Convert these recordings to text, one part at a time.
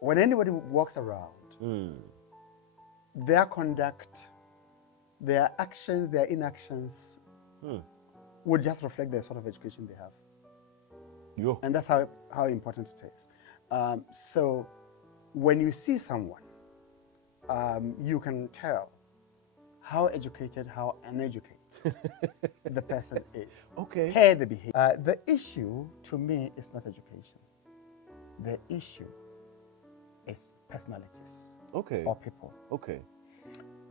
when anybody walks around, their conduct, their actions, their inactions would just reflect the sort of education they have. And that's how important it is. So when you see someone, you can tell how educated, how uneducated the person is. Okay. Hey, the behavior. The issue to me is not education. The issue is personalities. Okay. Or people. Okay.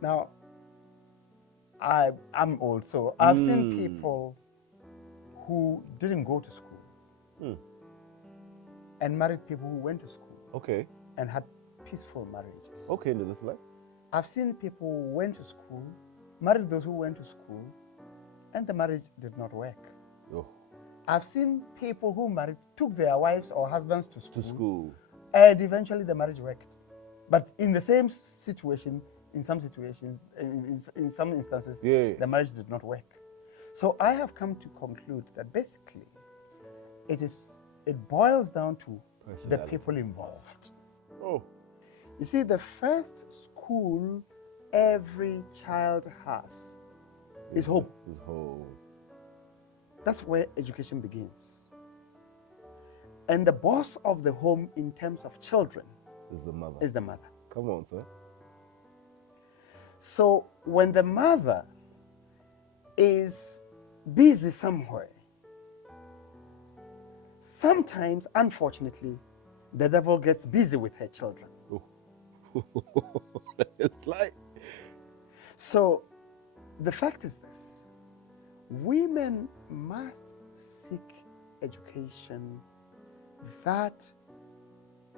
Now, I'm old, so I've seen people who didn't go to school and married people who went to school. Okay. And had peaceful marriages. Okay, no, that's like. I've seen people who went to school, married those who went to school, and the marriage did not work. Oh. I've seen people who married, took their wives or husbands to school, and eventually the marriage worked. But in the same situation, in some situations, in some instances, the marriage did not work. So I have come to conclude that basically, it boils down to the people involved. Oh. You see, the first school every child has is home. Is home. That's where education begins. And the boss of the home in terms of children is the mother. Come on, sir. So when the mother is busy somewhere, sometimes, unfortunately, the devil gets busy with her children. It's like. So the fact is this: women must seek education that,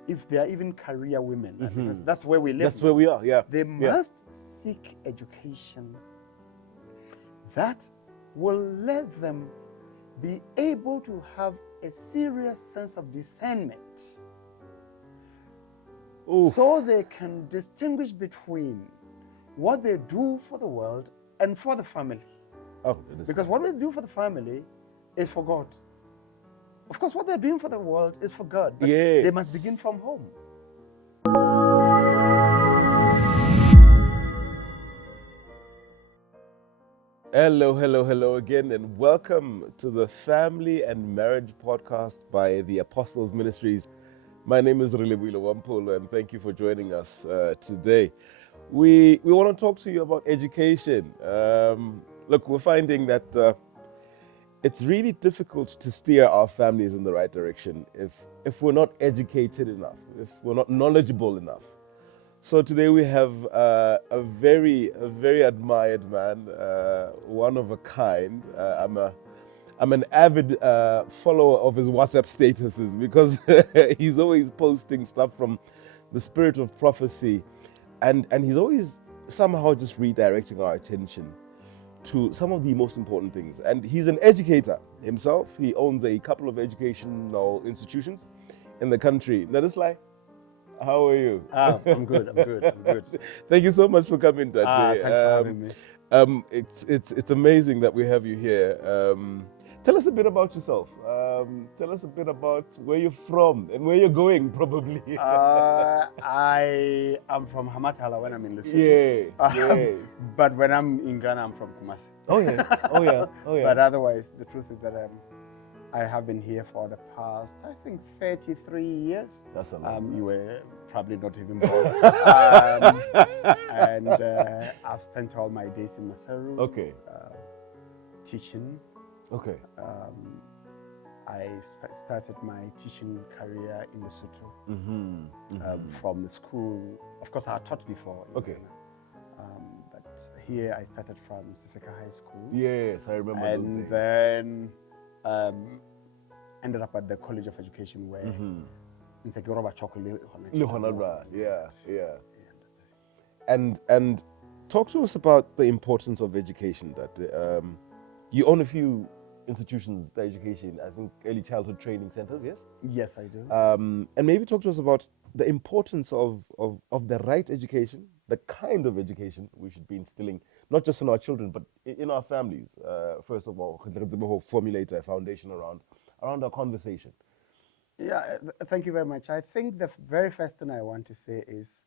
if they are even career women, because that's where we live. That's where we are, yeah. They must seek education that will let them be able to have a serious sense of discernment. So they can distinguish between what they do for the world and for the family. Because what we do for the family is for God. Of course, what they're doing for the world is for God, but they must begin from home. Hello again, and welcome to the Family and Marriage Podcast by the Apostles Ministries. My name is Relebile Wampolo, and thank you for joining us today. We want to talk to you about education. Look, we're finding that it's really difficult to steer our families in the right direction if we're not educated enough, if we're not knowledgeable enough. So today we have a very admired man, one of a kind. I'm an avid follower of his WhatsApp statuses because he's always posting stuff from the spirit of prophecy, and he's always somehow just redirecting our attention to some of the most important things. And he's an educator himself. He owns a couple of educational institutions in the country. Nadislai, how are you? I'm good. Thank you so much for coming, Tate. Thanks for having me. It's amazing that we have you here. Tell us a bit about yourself. Tell us a bit about where you're from and where you're going, probably. I am from Hamatala when I'm in Lesotho. Yes. But when I'm in Ghana, I'm from Kumasi. Oh yeah. But otherwise, the truth is that I have been here for the past, I think, 33 years. That's a lot. You were probably not even born. And I've spent all my days in Maseru. Okay. Teaching. Okay. I started my teaching career in Lesotho from the school. Of course, I taught before. Okay. But here I started from Sifeka High School. Yes, I remember those days. And then ended up at the College of Education where in Sekirova Chocolate. Yeah. And talk to us about the importance of education. That you own a few institutions, the education, I think early childhood training centers, yes? Yes, I do. And maybe talk to us about the importance of the right education, the kind of education we should be instilling, not just in our children, but in our families. First of all, formulate a foundation around our conversation. Thank you very much. I think the very first thing I want to say is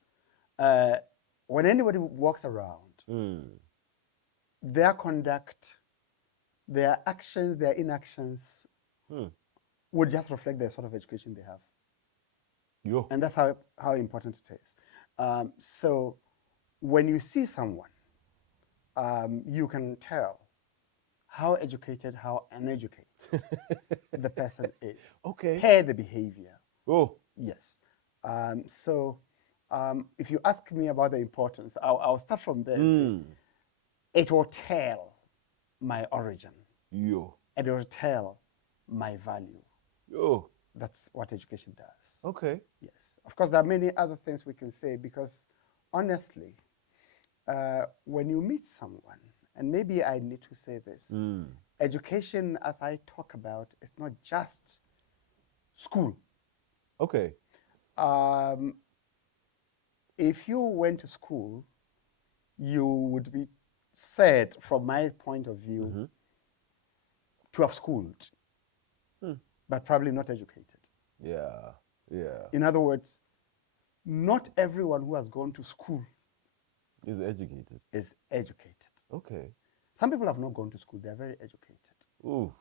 when anybody walks around, their conduct, their actions, their inactions would just reflect the sort of education they have. Yo. And that's how important it is. So when you see someone, you can tell how educated, how uneducated the person is. Okay. Per the behavior. Oh. Yes. If you ask me about the importance, I'll start from there. It will tell my origin. Yo. It will tell my value. Yo. That's what education does. Okay. Yes. Of course, there are many other things we can say because, honestly, when you meet someone, and maybe I need to say this, education, as I talk about, is not just school. Okay. If you went to school, you would be said, from my point of view, to have schooled, but probably not educated. Yeah. Yeah. In other words, not everyone who has gone to school Is educated. is educated. Okay. Some people have not gone to school, they are very educated. Ooh.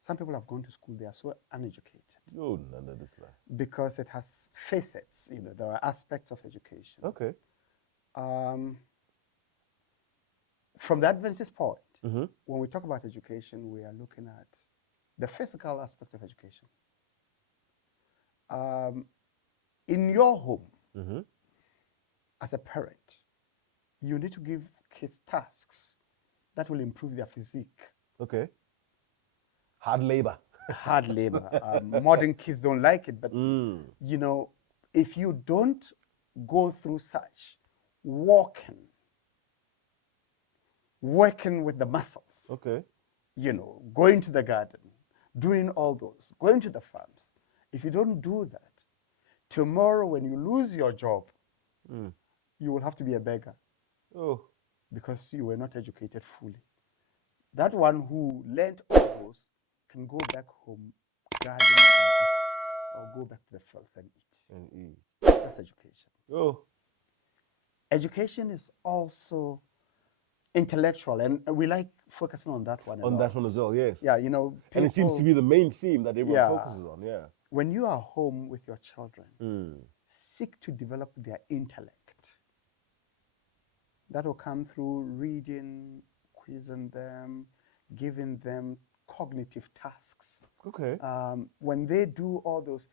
Some people have gone to school, they are so uneducated. Oh, none of this life. Because it has facets, there are aspects of education. Okay. From that vantage point, when we talk about education, we are looking at the physical aspect of education. In your home, as a parent, you need to give kids tasks that will improve their physique. Okay. Hard labor. Hard labor. Modern kids don't like it, but if you don't go through such working with the muscles, Okay. Going to the garden, doing all those, going to the farms, if you don't do that, tomorrow when you lose your job, you will have to be a beggar. Oh. Because you were not educated fully. That one who learned all those can go back home, garden and eat, or go back to the fields and eat. That's education. Oh. Education is also intellectual, and we like focusing on that one. On that one as well, yes. Yeah, and it seems to be the main theme that everyone focuses on, yeah. When you are home with your children, seek to develop their intellect. That will come through reading, quizzing them, giving them cognitive tasks. Okay. When they do all those,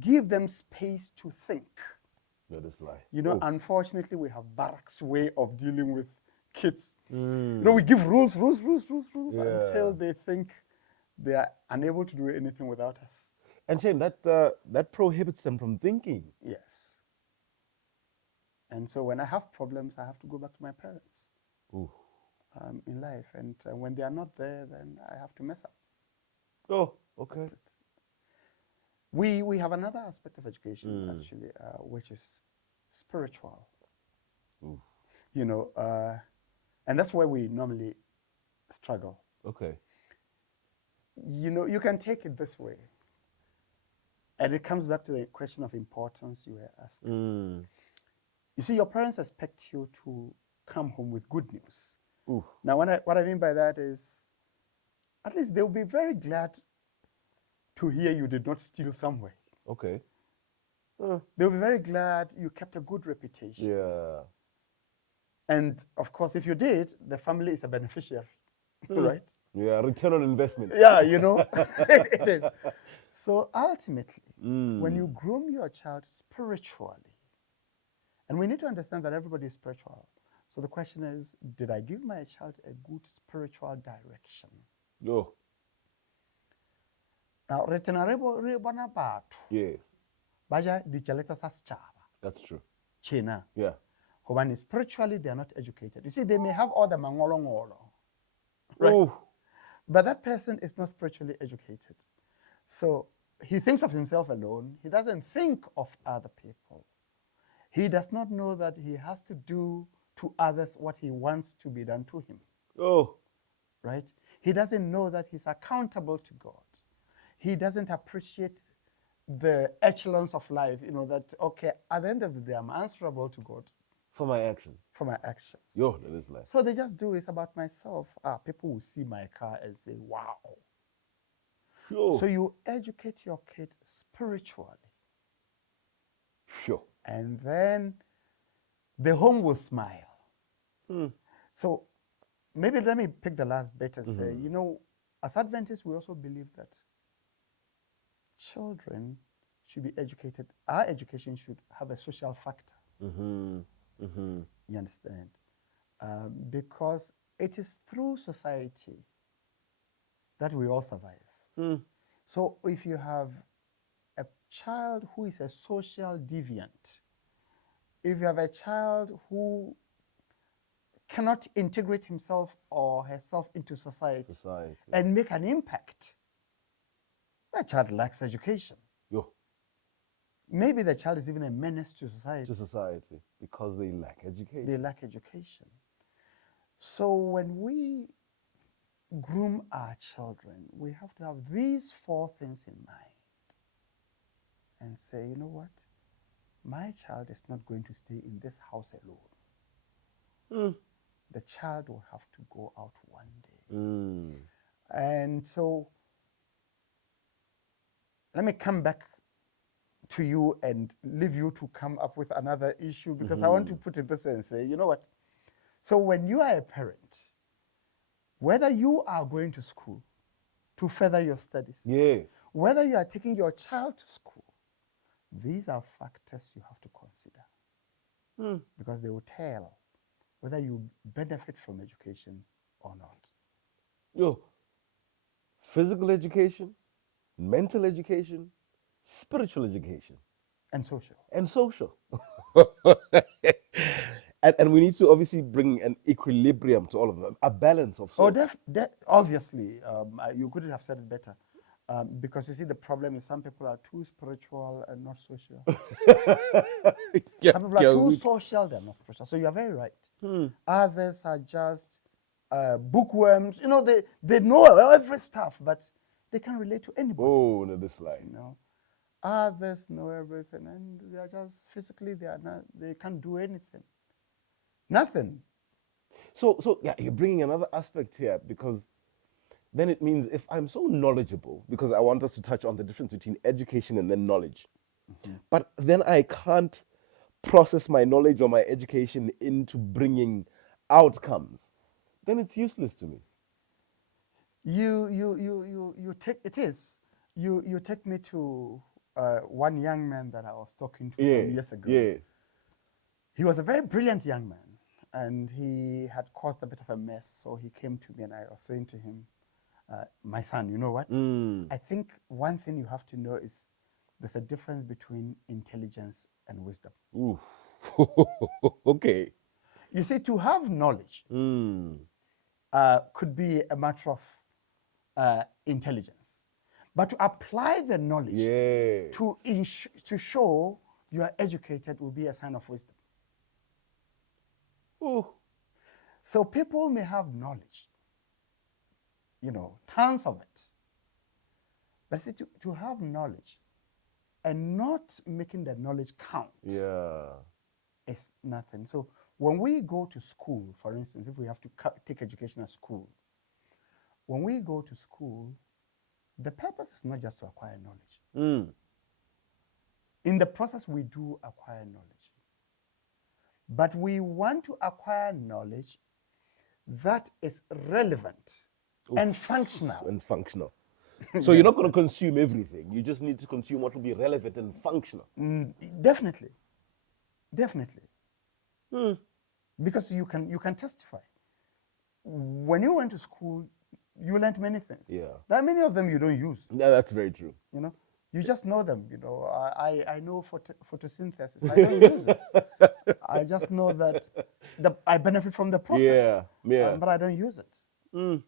give them space to think. That is life. Unfortunately, we have barracks way of dealing with kids. We give rules until they think they are unable to do anything without us. And Shane, that prohibits them from thinking. Yes. And so when I have problems, I have to go back to my parents in life. And when they are not there, then I have to mess up. Oh, okay. We have another aspect of education, actually, which is spiritual. And that's where we normally struggle. Okay. You can take it this way. And it comes back to the question of importance you were asking. You see, your parents expect you to come home with good news. Now, what I mean by that is, at least they'll be very glad to hear you did not steal somewhere. Okay. They'll be very glad you kept a good reputation. Yeah. And of course, if you did, the family is a beneficiary, right? Yeah, return on investment. Yeah, it is. So ultimately, when you groom your child spiritually, and we need to understand that everybody is spiritual. So the question is, did I give my child a good spiritual direction? No. Now, yes. That's true. China. Yeah. When spiritually they are not educated. You see, they may have all the mangolo, right? But that person is not spiritually educated. So he thinks of himself alone. He doesn't think of other people. He does not know that he has to do to others what he wants to be done to him. Right? He doesn't know that he's accountable to God. He doesn't appreciate the echelons of life, that, okay, at the end of the day, I'm answerable to God For my actions. for my actions. Yo, that is nice. So they just do it about myself. People will see my car and say, wow. Sure. So you educate your kid spiritually. Sure. And then the home will smile. So maybe let me pick the last bit and say, as Adventists, we also believe that children should be educated. Our education should have a social factor. You understand? Because it is through society that we all survive. So if you have a child who is a social deviant, if you have a child who cannot integrate himself or herself into society and make an impact, that child lacks education. Yo. Maybe the child is even a menace to society. Because they lack education. They lack education. So when we groom our children, we have to have these 4 things in mind and say, you know what? My child is not going to stay in this house alone. The child will have to go out one day. And so let me come back to you and leave you to come up with another issue, because I want to put it this way and say, you know what? So when you are a parent, whether you are going to school to further your studies, whether you are taking your child to school, these are factors you have to consider, because they will tell whether you benefit from education or not. Yo, physical education, mental education, spiritual education. And social. And social. and we need to obviously bring an equilibrium to all of them, a balance of sorts. Obviously, you couldn't have said it better. Because you see, the problem is some people are too spiritual and not social. Some people are too social, they're not spiritual. So you're very right. Others are just bookworms. They know every stuff, but they can relate to anybody. Oh, no, this line. Others know everything, and they are just physically, they can't do anything. Nothing. So yeah, you're bringing another aspect here, because then it means if I'm so knowledgeable, because I want us to touch on the difference between education and then knowledge, but then I can't process my knowledge or my education into bringing outcomes, then it's useless to me. You take me to one young man that I was talking to some years ago. He was a very brilliant young man, and he had caused a bit of a mess. So he came to me, and I was saying to him, my son, you know what? I think one thing you have to know is there's a difference between intelligence and wisdom. Ooh. Okay. You see, to have knowledge could be a matter of intelligence. But to apply the knowledge to show you are educated will be a sign of wisdom. Ooh. So people may have knowledge, tons of it. But see, to have knowledge and not making the knowledge count is nothing. So when we go to school, for instance, if we have to take education at school, when we go to school, the purpose is not just to acquire knowledge. In the process, we do acquire knowledge. But we want to acquire knowledge that is relevant and functional. So you're not going to consume everything. You just need to consume what will be relevant and functional. Definitely. Because you can testify. When you went to school, you learned many things. There are many of them you don't use. No, that's very true. You just know them. I know photosynthesis. I don't use it. I just know that I benefit from the process. But I don't use it.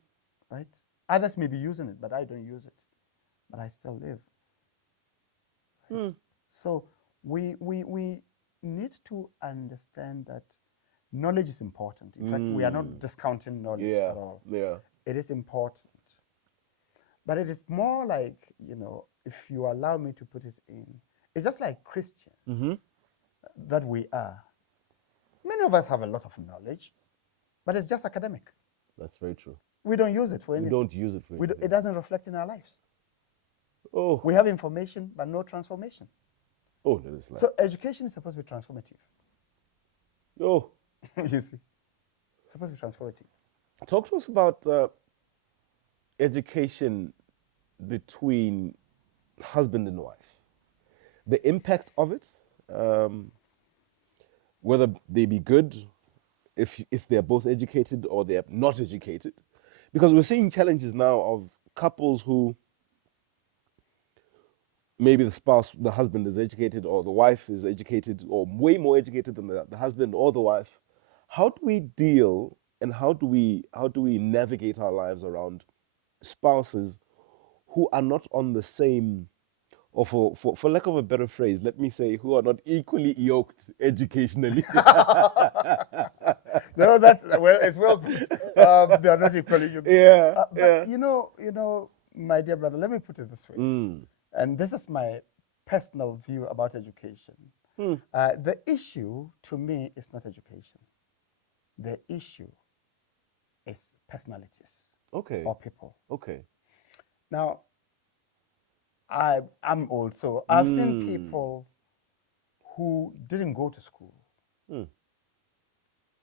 Right? Others may be using it, but I don't use it. But I still live. Right? So we need to understand that knowledge is important. In fact, we are not discounting knowledge at all. It is important. But it is more like, if you allow me to put it in, it's just like Christians Mm-hmm. that we are. Many of us have a lot of knowledge, but it's just academic. That's very true. We don't use it for We anything. don't use it for anything. It doesn't reflect in our lives. Oh, We have information, but no transformation. oh, that is like. So education is supposed to be transformative. Oh, You see, it's supposed to be transformative. talk to us about education between husband and wife. The impact of it, whether they be good, if they're both educated or they're not educated, because we're seeing challenges now of couples who maybe the husband is educated or the wife is educated or way more educated than the husband or the wife. How do we deal and how do we navigate our lives around spouses who are not on the same, or for lack of a better phrase, let me say, who are not equally yoked educationally? No, it's well put. They are not equally. Yeah, But yeah. you know, my dear brother, let me put it this way. And this is my personal view about education. The issue to me is not education. The issue is personalities Okay. or people. Okay. Now, I'm old, so I've seen people who didn't go to school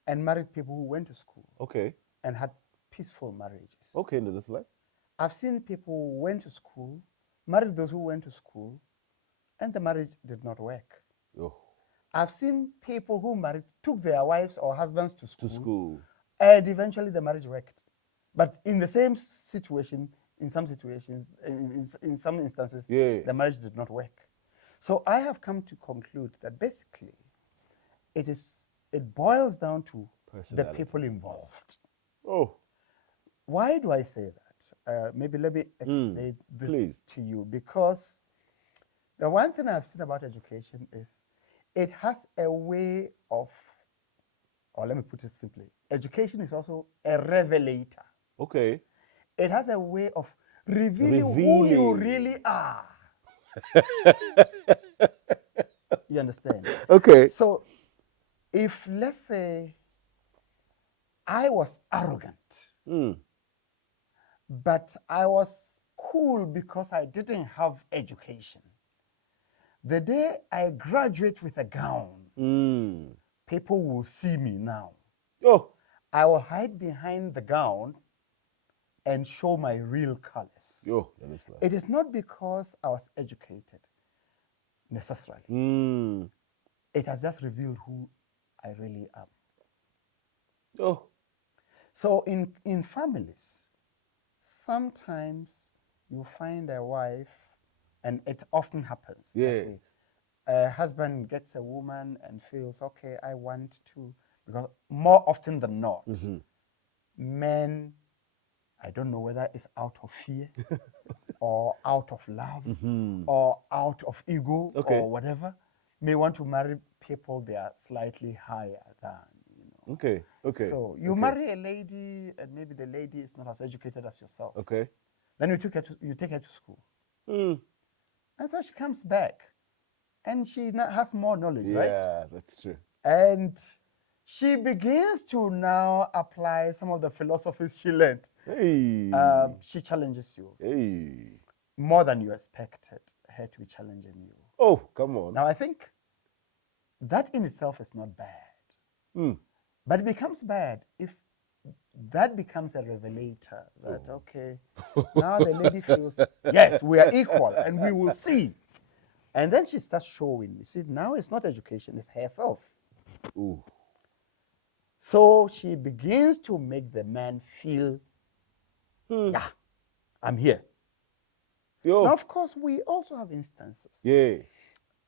and married people who went to school Okay. and had peaceful marriages. Okay, in this life. I've seen people who went to school, married those who went to school, and the marriage did not work. Oh. I've seen people who took their wives or husbands to school. And eventually the marriage worked. But in the same situation, in some situations, in some instances, the marriage did not work. So I have come to conclude that basically it boils down to the people involved. Oh. Why do I say that? Maybe let me explain this to you, because the one thing I've seen about education is it has a way of, or let me put it simply, education is also a revelator. Okay. It has a way of revealing who you really are. You understand? Okay. So if, let's say, I was arrogant, but I was cool because I didn't have education, the day I graduate with a gown, people will see me now. Oh. I will hide behind the gown and show my real colors. Oh, that is like. It is not because I was educated, necessarily. It has just revealed who I really am. Oh. So in families, sometimes you find a wife, and it often happens. Yeah. A husband gets a woman and feels, okay, I want to, because more often than not, men, I don't know whether it's out of fear or out of love or out of ego or whatever, may want to marry people they are slightly higher than, you know. Okay. Okay. So you marry a lady, and maybe the lady is not as educated as yourself. Okay. Then you take her to school. And so she comes back, and she has more knowledge, right? Yeah, that's true. And she begins to now apply some of the philosophies she learned. Hey. She challenges you. Hey. More than you expected her to be challenging you. Oh, come on. Now, I think that in itself is not bad. But it becomes bad if that becomes a revelator that, okay, now the lady feels, yes, we are equal and we will see. And then she starts showing. You see, now it's not education, it's herself. Ooh. So she begins to make the man feel, yeah, I'm here. Yo. Now, of course, we also have instances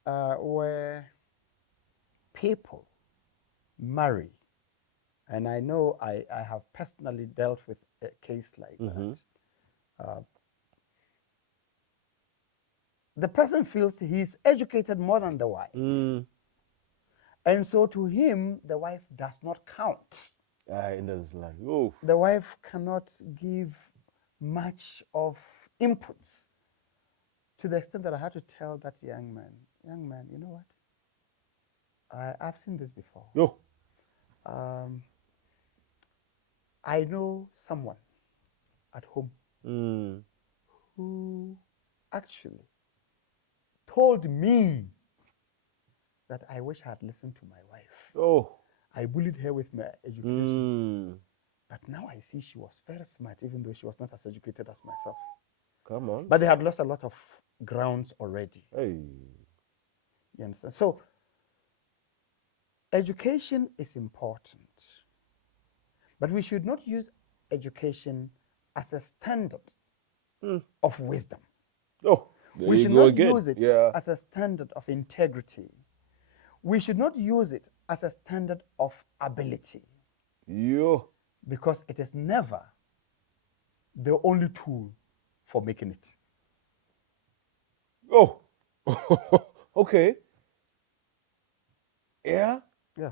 where people marry. And I know I have personally dealt with a case like that. The person feels he's educated more than the wife. And so to him, the wife does not count. And that's like, oh. The wife cannot give much of inputs to the extent that I had to tell that young man, you know what? I've seen this before. No. I know someone at home Mm. who actually told me that I wish I had listened to my wife. Oh. I bullied her with my education. But now I see she was very smart, even though she was not as educated as myself. Come on. But they had lost a lot of grounds already. Hey. You understand? So, education is important. But we should not use education as a standard of wisdom. Oh, we should not use it as a standard of integrity. We should not use it as a standard of ability. Because it is never the only tool for making it. Oh, okay. Yeah? Yeah.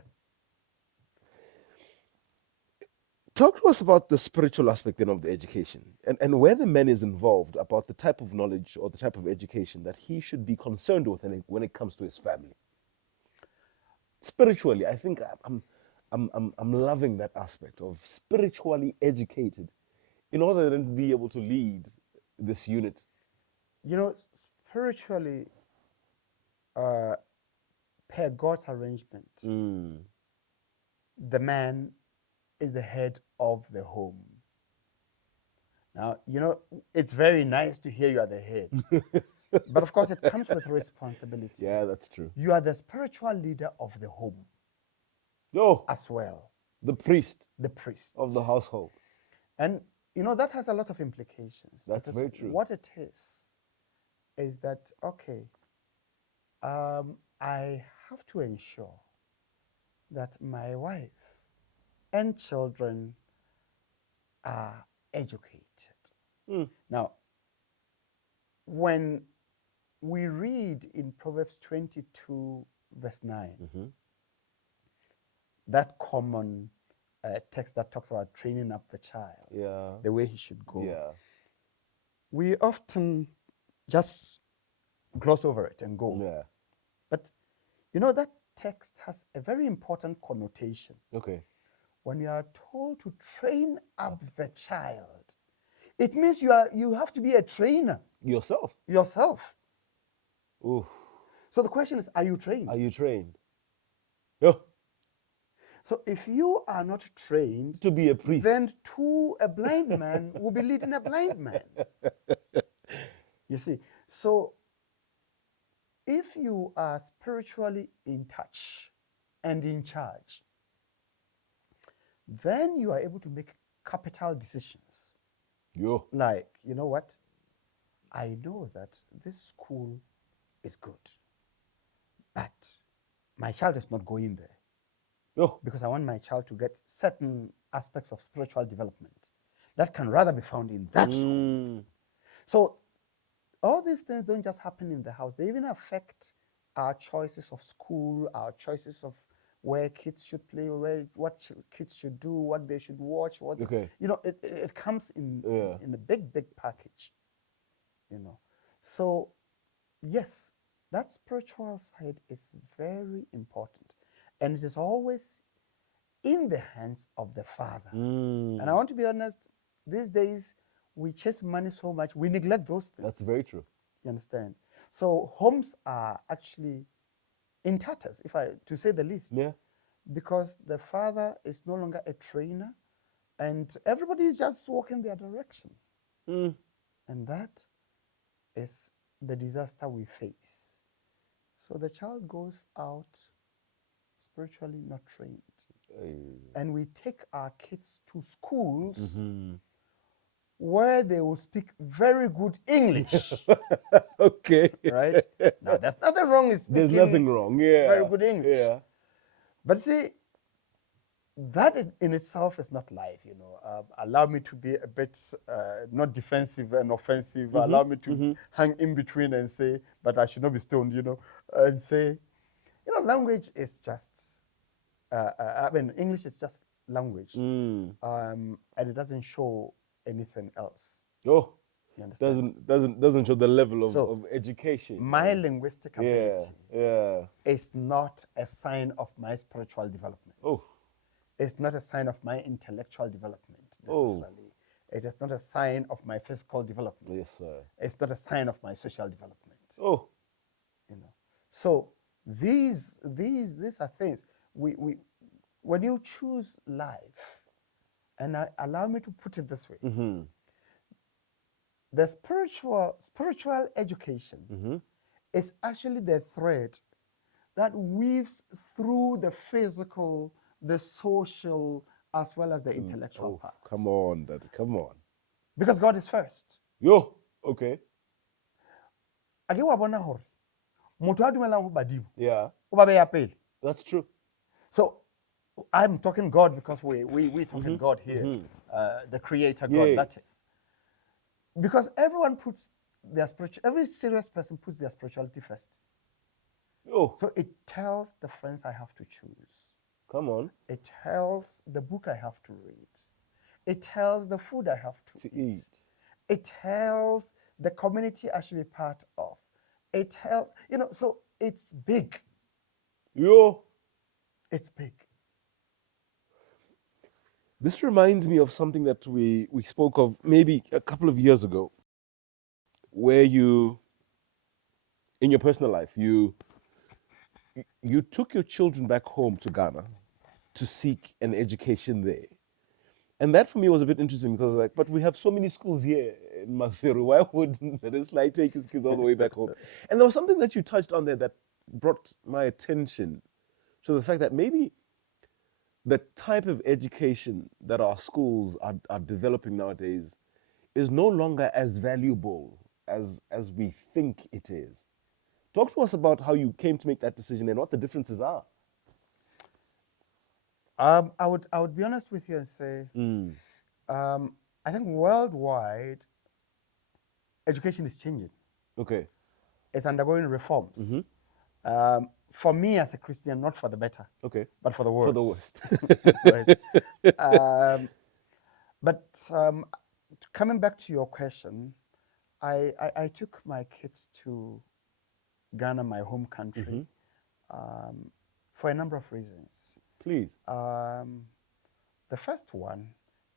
Talk to us about the spiritual aspect then of the education and where the man is involved, about the type of knowledge or the type of education that he should be concerned with when it comes to his family. Spiritually, I think I'm loving that aspect of spiritually educated in order then to be able to lead this unit. You know, spiritually, per God's arrangement, the man is the head of the home. Now, you know, it's very nice to hear you are the head. But of course, it comes with responsibility. Yeah, that's true. You are the spiritual leader of the home. As well. The priest. The priest. Of the household. And, you know, that has a lot of implications. That's very true. What it is that, okay, I have to ensure that my wife and children are educated. Now, when we read in Proverbs 22, verse 9, that common text that talks about training up the child, the way he should go, we often just gloss over it and go. But, you know, that text has a very important connotation. Okay. When you are told to train up the child, it means you have to be a trainer. Yourself. Ooh. So the question is, are you trained? Are you trained? So if you are not trained to be a priest, then a blind man will be leading a blind man. You see, so if you are spiritually in touch and in charge, then you are able to make capital decisions. Like, you know what? I know that this school is good, but my child is not going there. Because I want my child to get certain aspects of spiritual development that can rather be found in that school. So all these things don't just happen in the house. They even affect our choices of school, our choices of where kids should play, what kids should do, what they should watch. You know, it comes in a big package. You know, so yes, that spiritual side is very important, and it is always in the hands of the father. And I want to be honest, these days we chase money so much, we neglect those things. That's very true. You understand? So homes are actually in tatters, to say the least. Because the father is no longer a trainer, and everybody is just walking their direction. And that is the disaster we face. So the child goes out spiritually not trained. And we take our kids to schools where they will speak very good English. Okay. Right? Now, there's nothing wrong with speaking. There's nothing wrong, very good English. But see, that in itself is not life, you know. Allow me to be a bit not defensive and offensive. Allow me to hang in between and say, but I should not be stoned, you know, and say, you know, language is just, I mean, English is just language. And it doesn't show anything else. You understand? Doesn't show the level of, So, of education. My linguistic Yeah, ability yeah. is not a sign of my spiritual development. Oh, It's not a sign of my intellectual development Oh. necessarily. It is not a sign of my physical development. yes, sir. It's not a sign of my social development. Oh, You know. So these are things we when you choose life, and allow me to put it this way, the spiritual education is actually the thread that weaves through the physical, the social, as well as the intellectual part. come on, Daddy, come on. Because God is first. Yo, okay. Ake wa bona hore motho a dumelang ho badimo Yeah, o ba beya pele. that's true. So I'm talking God because we talking God here, the creator God, Yeah. that is. Because everyone puts their every serious person puts their spirituality first. Yo, So it tells the friends I have to choose. come on. It tells the book I have to read. It tells the food I have to eat. It tells the community I should be part of. It tells, so it's big. Yo. It's big. This reminds me of something that we spoke of maybe a couple of years ago, where you, in your personal life, you took your children back home to Ghana to seek an education there. And that for me was a bit interesting because but we have so many schools here in Maseru. Why wouldn't this like take his kids all the way back home? And there was something that you touched on there that brought my attention to the fact that maybe the type of education that our schools are developing nowadays is no longer as valuable as we think it is. Talk to us about how you came to make that decision and what the differences are. I would be honest with you and say, I think worldwide, education is changing. Okay. It's undergoing reforms. For me as a Christian, not for the better. Okay. But for the worse. For the worst. Right. But coming back to your question, I took my kids to Ghana, my home country, for a number of reasons. Please. The first one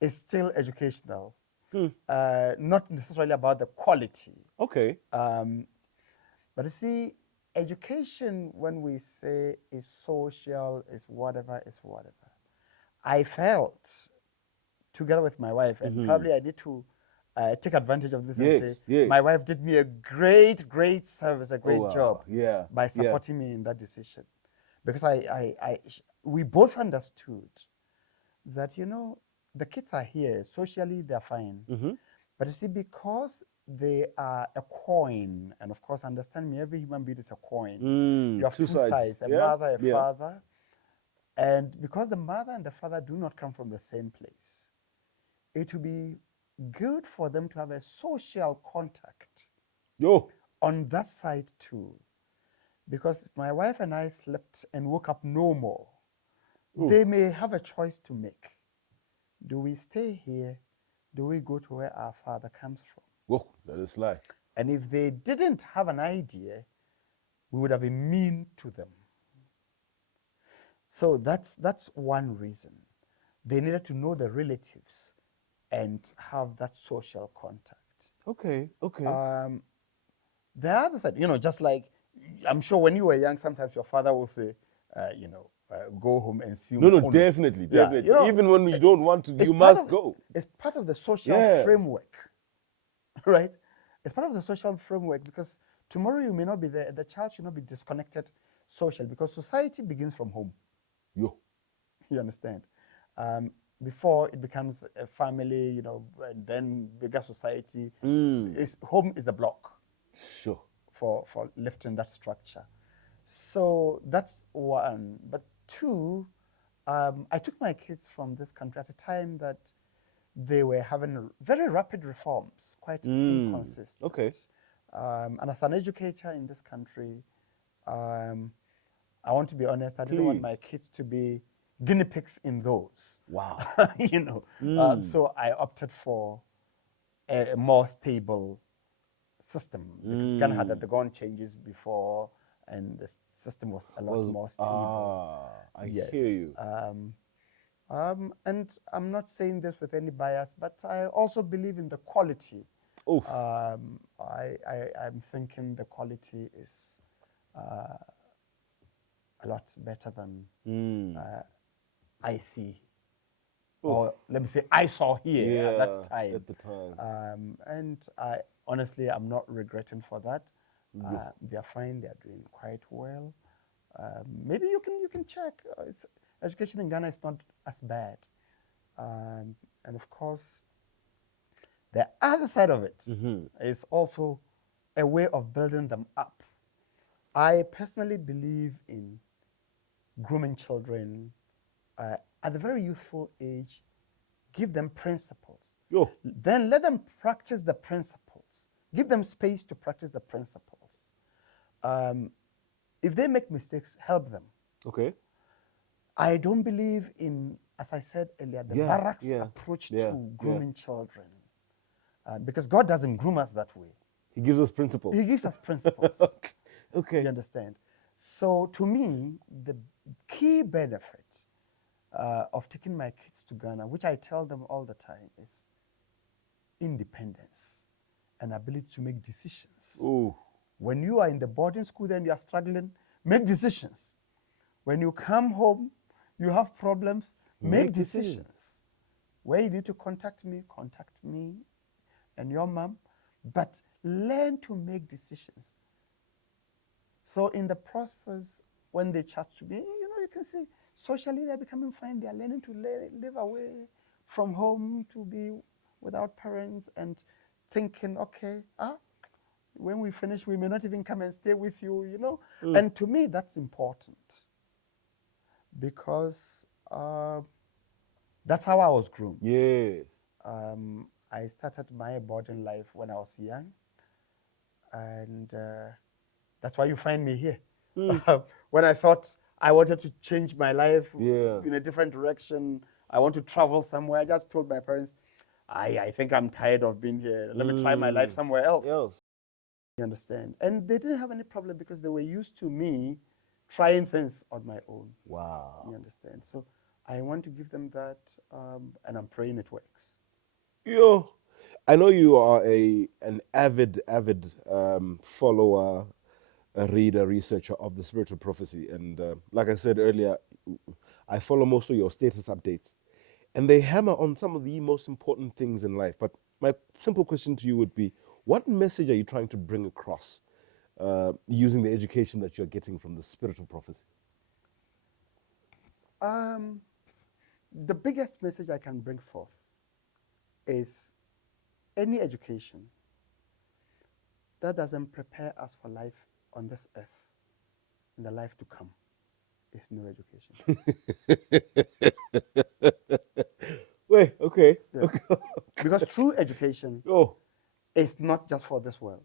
is still educational, not necessarily about the quality. Okay. But you see, education, when we say is social, is whatever, I felt, together with my wife, and probably I need to take advantage of this and say, my wife did me a great service, a great job by supporting me in that decision. Because we both understood that, the kids are here, socially they're fine. But you see, because they are a coin, and of course, understand me, every human being is a coin. You have two sides, a mother, a father. And because the mother and the father do not come from the same place, it would be good for them to have a social contact on that side too. Because my wife and I slept and woke up normal, they may have a choice to make. Do we stay here? Do we go to where our father comes from? Whoa, that is like. And if they didn't have an idea, we would have been mean to them. So that's one reason. They needed to know the relatives and have that social contact. Okay. The other side, just like, I'm sure when you were young, sometimes your father will say, go home and see. No, definitely. Even when you don't want to, you must go. It's part of the social framework, right? It's part of the social framework, because tomorrow you may not be there. The child should not be disconnected socially, because society begins from home. You understand? Before it becomes a family, and then bigger society. Home is the block. Sure. For lifting that structure. So that's one. But two, I took my kids from this country at a time that they were having very rapid reforms, quite inconsistent. Okay. And as an educator in this country, I want to be honest, I didn't want my kids to be guinea pigs in those. Wow. So I opted for a more stable system, because Ghana had undergone changes before, and the system was a lot more stable. I Yes. hear you. And I'm not saying this with any bias, but I also believe in the quality. Oof. I'm thinking the quality is a lot better than I see. Or let me say, I saw here at that time. At the time. And I honestly, I'm not regretting for that. They're fine. They're doing quite well. Maybe you can check. Education in Ghana is not as bad. And of course, the other side of it is also a way of building them up. I personally believe in grooming children at a very youthful age. Give them principles. Then let them practice the principles. Give them space to practice the principles. If they make mistakes, help them. Okay. I don't believe in, as I said earlier, the barracks approach to grooming children. Because God doesn't groom us that way. He gives us principles. He gives us principles. Okay. You understand? So to me, the key benefit of taking my kids to Ghana, which I tell them all the time, is independence and ability to make decisions. Ooh. When you are in the boarding school, then you are struggling, make decisions. When you come home, you have problems, make decisions. Where you need to contact me and your mom, but learn to make decisions. So in the process, when they chat to me, you can see socially they're becoming fine. They're learning to live away from home, to be without parents, and thinking, okay, when we finish, we may not even come and stay with you, And to me, that's important, because that's how I was groomed. Yes. I started my boarding life when I was young, and that's why you find me here. When I thought I wanted to change my life in a different direction, I want to travel somewhere, I just told my parents, I think I'm tired of being here. Let me try my life somewhere else. You understand? And they didn't have any problem, because they were used to me trying things on my own. Wow. You understand? So I want to give them that, and I'm praying it works. I know you are an avid follower, a reader, researcher of the spiritual prophecy. And like I said earlier, I follow most of your status updates. And they hammer on some of the most important things in life. But my simple question to you would be, what message are you trying to bring across using the education that you're getting from the spiritual prophecy? The biggest message I can bring forth is any education that doesn't prepare us for life on this earth and the life to come is no education. Wait, okay. Yes. Because true education is not just for this world.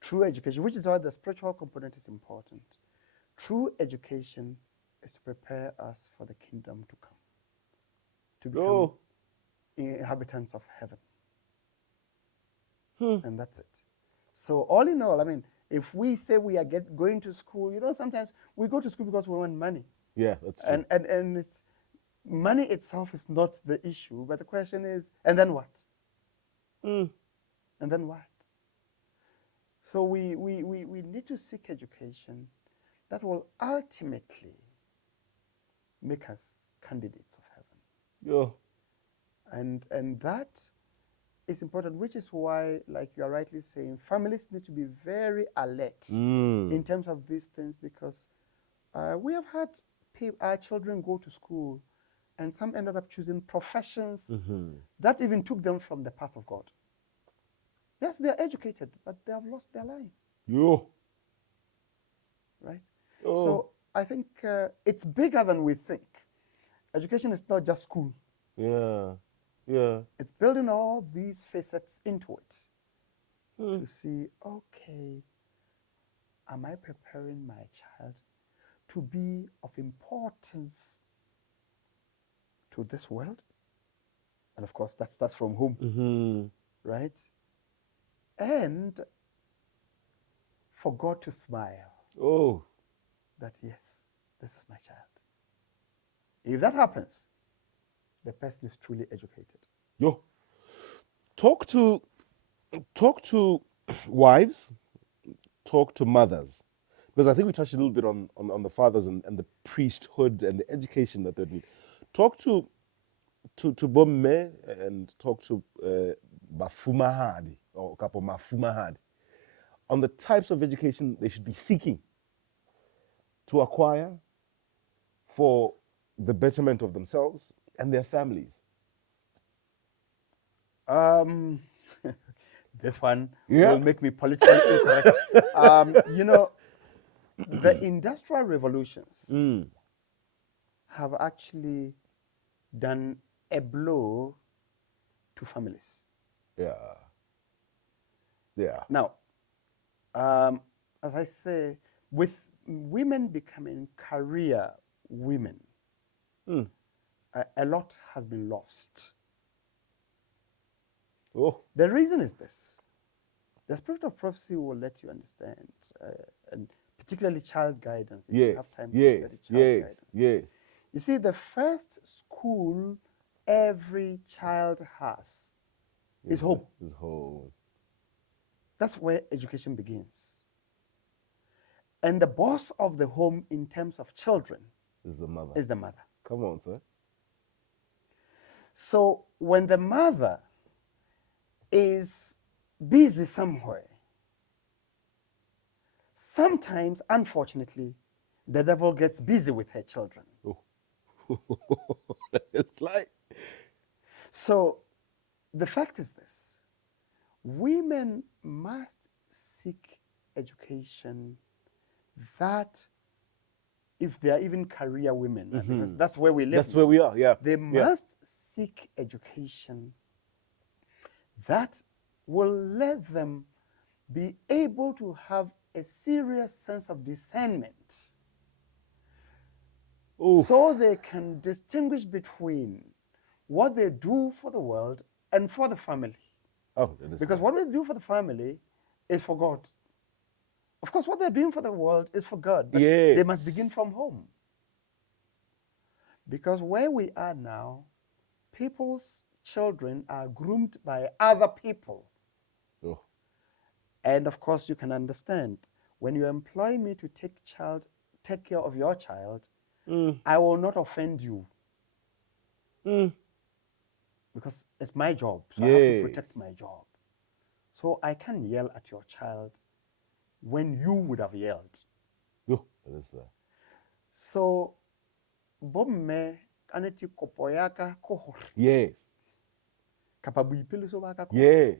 True education, which is why the spiritual component is important. True education is to prepare us for the kingdom to come, to become inhabitants of heaven. And that's it. So all in all, I mean, if we say we are going to school, sometimes we go to school because we want money. Yeah, that's true. And it's, money itself is not the issue, but the question is, and then what? And then what? So we need to seek education that will ultimately make us candidates of heaven. And that is important, which is why, like you are rightly saying, families need to be very alert in terms of these things, because we have had our children go to school and some ended up choosing professions that even took them from the path of God. Yes, they're educated, but they have lost their line. Right? So I think it's bigger than we think. Education is not just school. It's building all these facets into it to see, okay, am I preparing my child to be of importance to this world? And of course, that starts from home. right? And for God to smile Oh, that, yes, this is my child. If that happens, the person is truly educated. yo, talk to wives, talk to mothers, because I think we touched a little bit on the fathers and the priesthood and the education that they need. Talk to bomme and talk to bafumahadi or kapo mafumahadi on the types of education they should be seeking to acquire for the betterment of themselves and their families. This one Yeah. will make me politically incorrect. You know, the industrial revolutions have actually done a blow to families. Yeah. Yeah. Now, as I say, with women becoming career women, a lot has been lost. Oh. The reason is this. The spirit of prophecy will let you understand, and particularly child guidance, if you have time to study child guidance. Yes. You see, the first school every child has is home. Is home. That's where education begins. And the boss of the home in terms of children Is the mother. is the mother. Come on, sir. So when the mother is busy somewhere, sometimes, unfortunately, the devil gets busy with her children. Oh. It's like. So the fact is this: women must seek education that, if they are even career women, because that's where we live. That's where we are, yeah. They must seek education that will let them be able to have a serious sense of discernment. Oof. So they can distinguish between what they do for the world and for the family. Oh, that is Because what we do for the family is for God. Of course, what they're doing for the world is for God, but they must begin from home. Because where we are now, people's children are groomed by other people. Oh. And of course, you can understand, when you employ me to take care of your child, I will not offend you. Because it's my job, so I have to protect my job. So I can yell at your child when you would have yelled. Oh, that is that. So, bomme kaneti kopoyaka kohor. Yes. Kapabuipiliso baka kohor. Yes.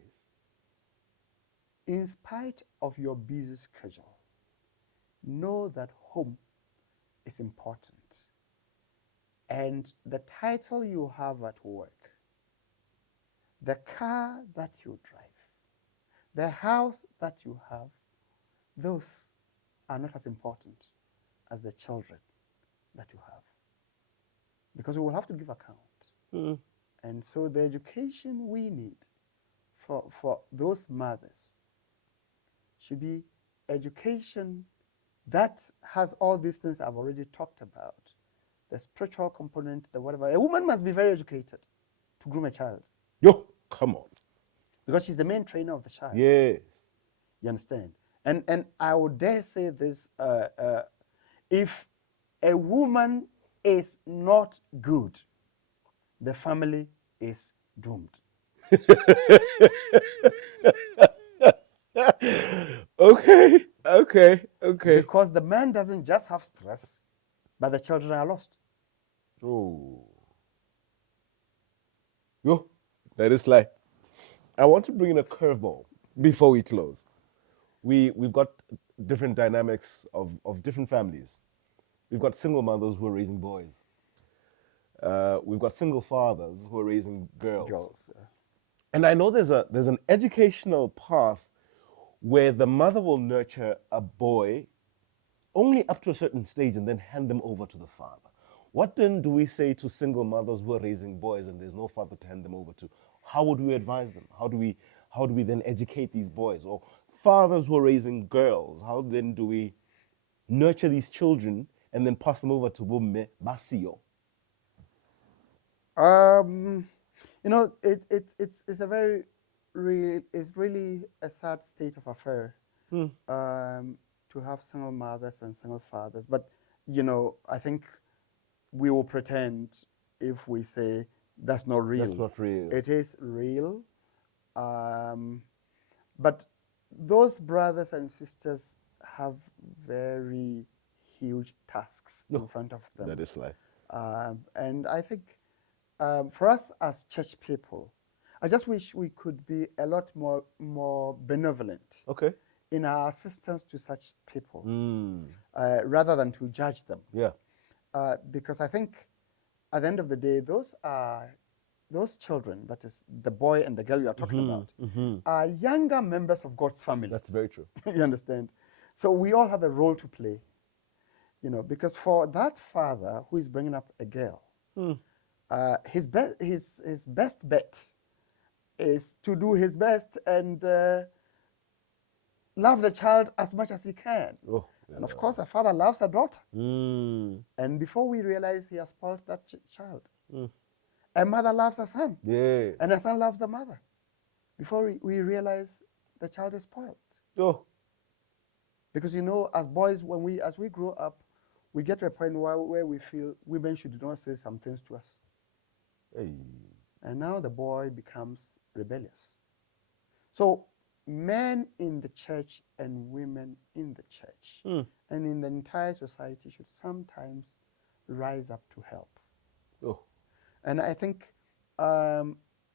In spite of your busy schedule, know that home is important. And the title you have at work, the car that you drive, the house that you have, those are not as important as the children that you have. Because we will have to give account. And so the education we need for those mothers should be education that has all these things I've already talked about. The spiritual component, the whatever. A woman must be very educated to groom a child. Yo, come on. Because she's the main trainer of the child. Yes. You understand? And I would dare say this, if a woman is not good, the family is doomed. Okay. Because the man doesn't just have stress, but the children are lost. Oh. Yo, that is like, I want to bring in a curveball before we close. We've got different dynamics of different families. We've got single mothers who are raising boys. We've got single fathers who are raising girls. And I know there's an educational path where the mother will nurture a boy only up to a certain stage and then hand them over to the father. What then do we say to single mothers who are raising boys and there's no father to hand them over to? How would we advise them? How do how do we then educate these boys? Or fathers who are raising girls, how then do we nurture these children and then pass them over to Bomme Basio? It's a very it's really a sad state of affair to have single mothers and single fathers. But I think we will pretend if we say that's not real. That's not real. It is real. But those brothers and sisters have very huge tasks in front of them. That is life. And I think for us as church people, I just wish we could be a lot more benevolent in our assistance to such people, rather than to judge them. Yeah. Because I think at the end of the day, those children, that is the boy and the girl you are talking about, are younger members of God's family. That's very true. You understand? So we all have a role to play, because for that father who is bringing up a girl, his best bet is to do his best and love the child as much as he can. And of course, a father loves a daughter. And before we realize, he has spoiled that child. A mother loves a son. Yeah. And a son loves the mother. Before we realize, the child is spoiled. Because as boys, as we grow up, we get to a point where we feel women should not say some things to us. Hey. And now the boy becomes rebellious. So men in the church and women in the church and in the entire society should sometimes rise up to help. And I think,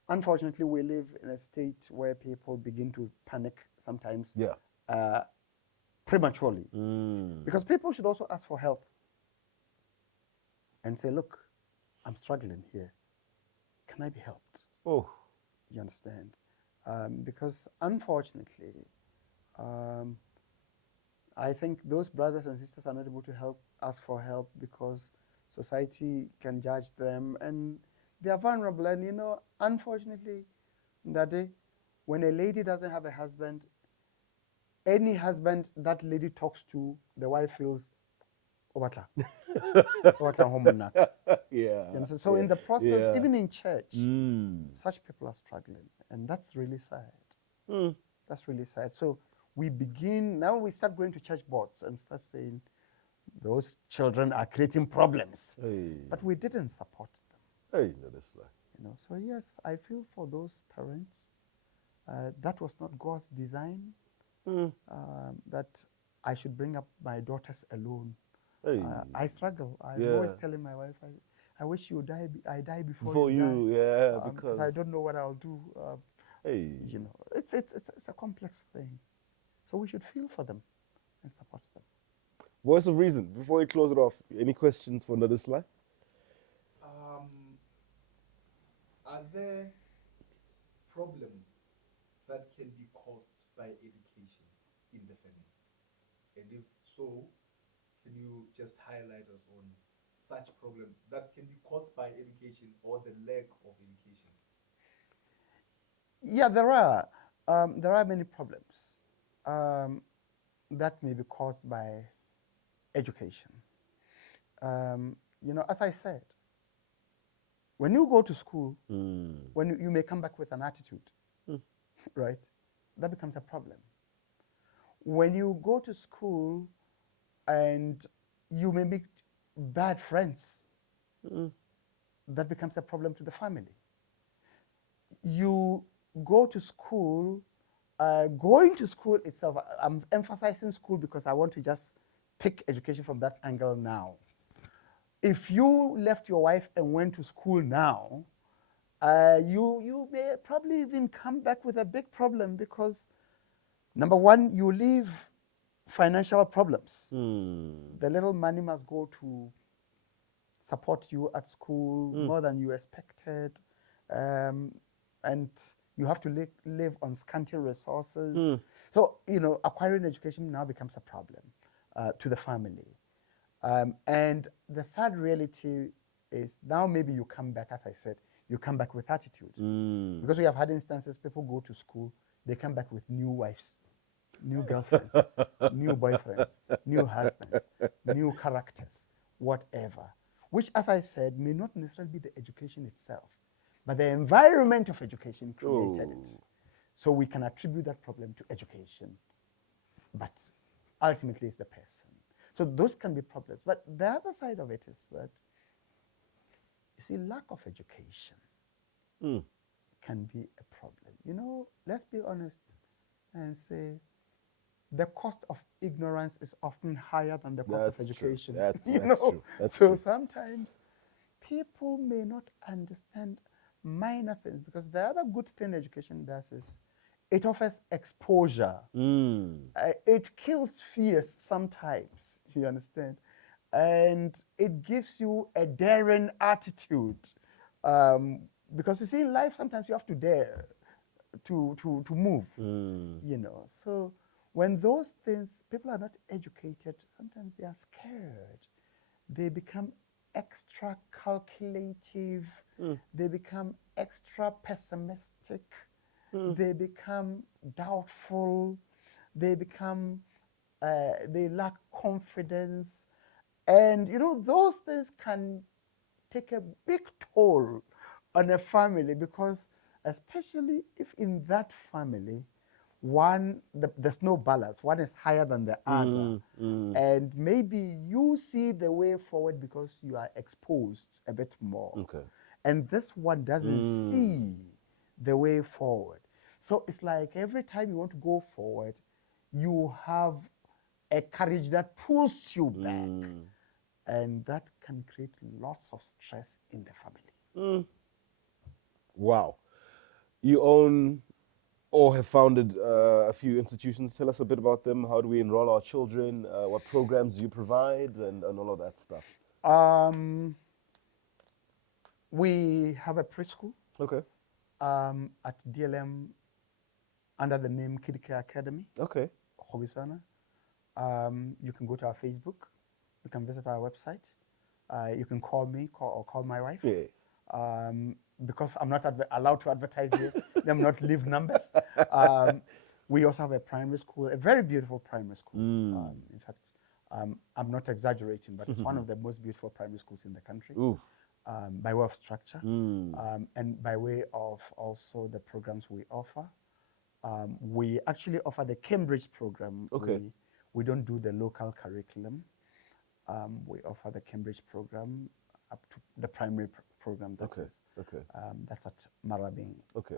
unfortunately, we live in a state where people begin to panic sometimes prematurely. Because people should also ask for help and say, look, I'm struggling here. Can I be helped? You understand? Because unfortunately, I think those brothers and sisters are not able to ask for help because society can judge them and they are vulnerable. And unfortunately, that day, when a lady doesn't have a husband, any husband that lady talks to, the wife feels, yeah. So in the process, even in church, such people are struggling, and that's really sad. That's really sad. So we start going to church boards and start saying those children are creating problems, but we didn't support them. So yes, I feel for those parents. That was not God's design. That I should bring up my daughters alone. I struggle. I'm always telling my wife, I wish I die before you die. Because I don't know what I'll do. It's a complex thing. So we should feel for them and support them. Voice of reason. Before we close it off, any questions for another slide? Are there problems that can be caused by education in the family? And if so, can you just highlight us on such problems that can be caused by education or the lack of education? Yeah, there are many problems that may be caused by education. As I said, when you go to school, when you may come back with an attitude, right? That becomes a problem. When you go to school and you may make bad friends, that becomes a problem to the family. You go to school, going to school itself, I'm emphasizing school because I want to just pick education from that angle now. If you left your wife and went to school now, you may probably even come back with a big problem because, number one, you leave financial problems. The little money must go to support you at school more than you expected. And you have to live on scanty resources. So, acquiring education now becomes a problem to the family. And the sad reality is now maybe you come back, as I said, you come back with attitude. Because we have had instances, people go to school they come back with new wives, new girlfriends, new boyfriends, new husbands, new characters, whatever. Which, as I said, may not necessarily be the education itself, but the environment of education created it. Oh. So we can attribute that problem to education, but ultimately it's the person. So those can be problems. But the other side of it is that, you see, lack of education can be a problem. You know, let's be honest and say the cost of ignorance is often higher than the cost of education. That's True. That's So true. sometimes people may not understand minor things, because the other good thing education does is it offers exposure. It kills fears sometimes, you understand? And it gives you a daring attitude. Because you see, in life, sometimes you have to dare to move, you know. So when those things, people are not educated, sometimes they are scared. They become extra calculative. They become extra pessimistic. They become doubtful. They become, they lack confidence. And, you know, those things can take a big toll on a family, because especially if in that family, there's no balance, one is higher than the other, and maybe you see the way forward because you are exposed a bit more, Okay. and this one doesn't see the way forward. So it's like every time you want to go forward, you have a courage that pulls you back, and that can create lots of stress in the family. Wow. You own or have founded a few institutions. Tell us a bit about them. How do we enroll our children? What programs do you provide, and all of that stuff? We have a preschool Okay. at DLM under the name Kid Care Academy, Okay. Hobisana. You can go to our Facebook. You can visit our website. You can call me or call my wife. Yeah. Because I'm not allowed to advertise here, I'm not leave numbers. We also have a primary school, a very beautiful primary school. In fact, I'm not exaggerating, but it's one of the most beautiful primary schools in the country. By way of structure, and by way of also the programs we offer. We actually offer the Cambridge program. Okay. We don't do the local curriculum. We offer the Cambridge program up to the primary program. That is. Okay. That's at Marabing. Okay.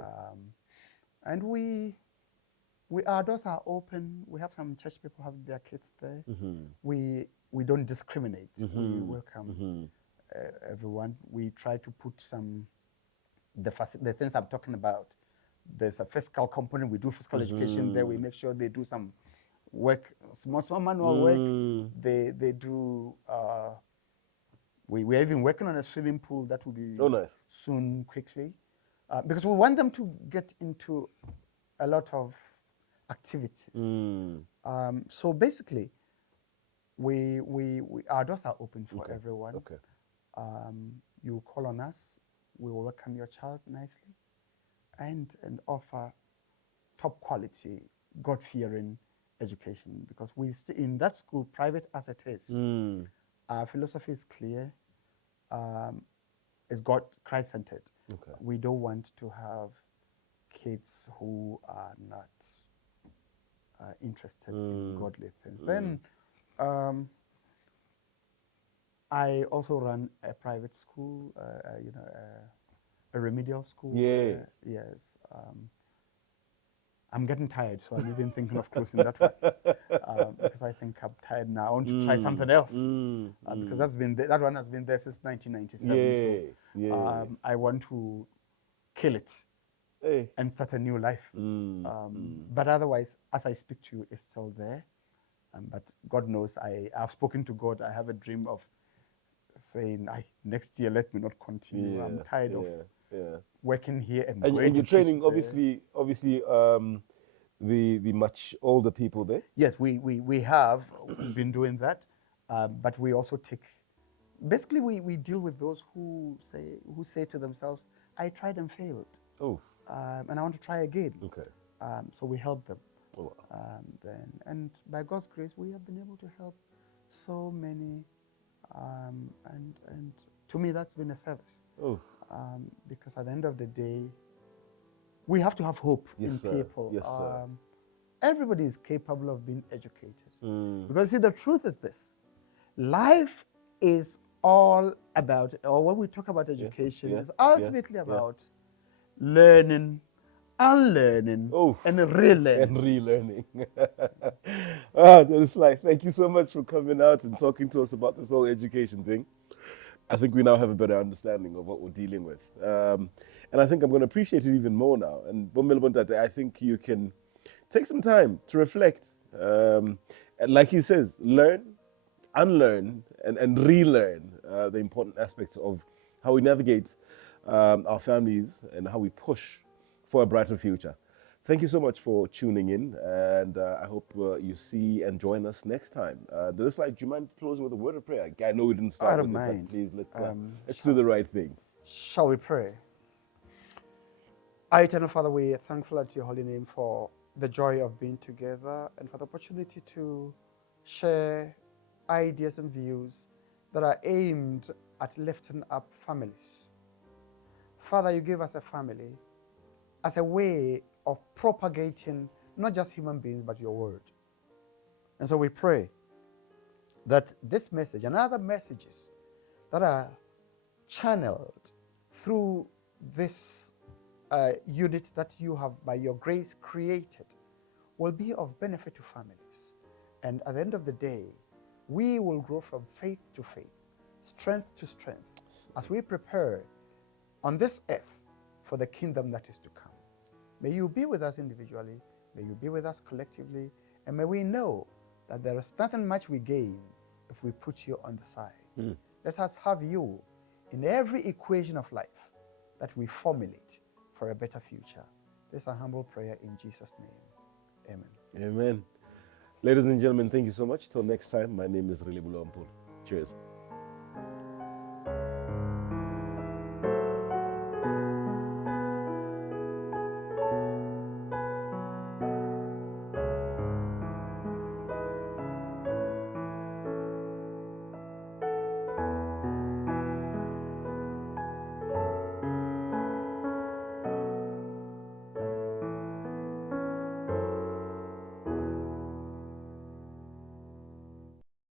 And our doors are open. We have some church people have their kids there. We don't discriminate. We welcome everyone. We try to put the things I'm talking about. There's a fiscal component. We do fiscal education there. We make sure they do some work, small manual work. They do. We're even working on a swimming pool that will be soon, quickly, because we want them to get into a lot of activities. So basically, our doors are open for everyone. Okay. You call on us, we will welcome your child nicely, and offer top quality, God-fearing education, because we see in that school, private as it is, our philosophy is clear. It's God, Christ-centered. Okay. We don't want to have kids who are not interested in godly things. Then I also run a private school, a remedial school. Yes. I'm getting tired, so I'm even thinking of closing that one, because I think I'm tired now. I want to try something else, because that one has been there since 1997. So I want to kill it and start a new life. But otherwise, as I speak to you, it's still there. But God knows, I've spoken to God. I have a dream of saying, next year, let me not continue. I'm tired of working here and you're training, obviously, the much older people there. Yes, we have been doing that, but we also take. Basically, we deal with those who say to themselves, "I tried and failed, and I want to try again." Okay. So we help them. Oh, And by God's grace, we have been able to help so many. And to me, that's been a service. oh. Because at the end of the day, we have to have hope Yes, in sir. people. Yes, sir. Everybody is capable of being educated. Mm. Because see, the truth is this: life is all about, or when we talk about education, yeah, it's ultimately yeah. about learning, unlearning, Oh. and relearning. And relearning. That's like, thank you so much for coming out and talking to us about this whole education thing. I think we now have a better understanding of what we're dealing with. And I think I'm going to appreciate it even more now. And I think you can take some time to reflect. And like he says, learn, unlearn, and relearn the important aspects of how we navigate our families and how we push for a brighter future. Thank you so much for tuning in, and I hope you see and join us next time. Do you mind closing with a word of prayer? I know we didn't start I don't with it, mind. but please let's do the right thing. Shall we pray? Our eternal Father, we are thankful at your holy name for the joy of being together and for the opportunity to share ideas and views that are aimed at lifting up families. Father, you gave us a family as a way of propagating not just human beings, but your word. And so we pray that this message and other messages that are channeled through this unit that you have, by your grace, created, will be of benefit to families. And at the end of the day, we will grow from faith to faith, strength to strength, as we prepare on this earth for the kingdom that is to come. May you be with us individually, may you be with us collectively, and may we know that there is nothing much we gain if we put you on the side. Let us have you in every equation of life that we formulate for a better future. This is a humble prayer in Jesus' name. Amen. Amen. Ladies and gentlemen, thank you so much. Till next time, my name is Sylvester Amoako. Cheers.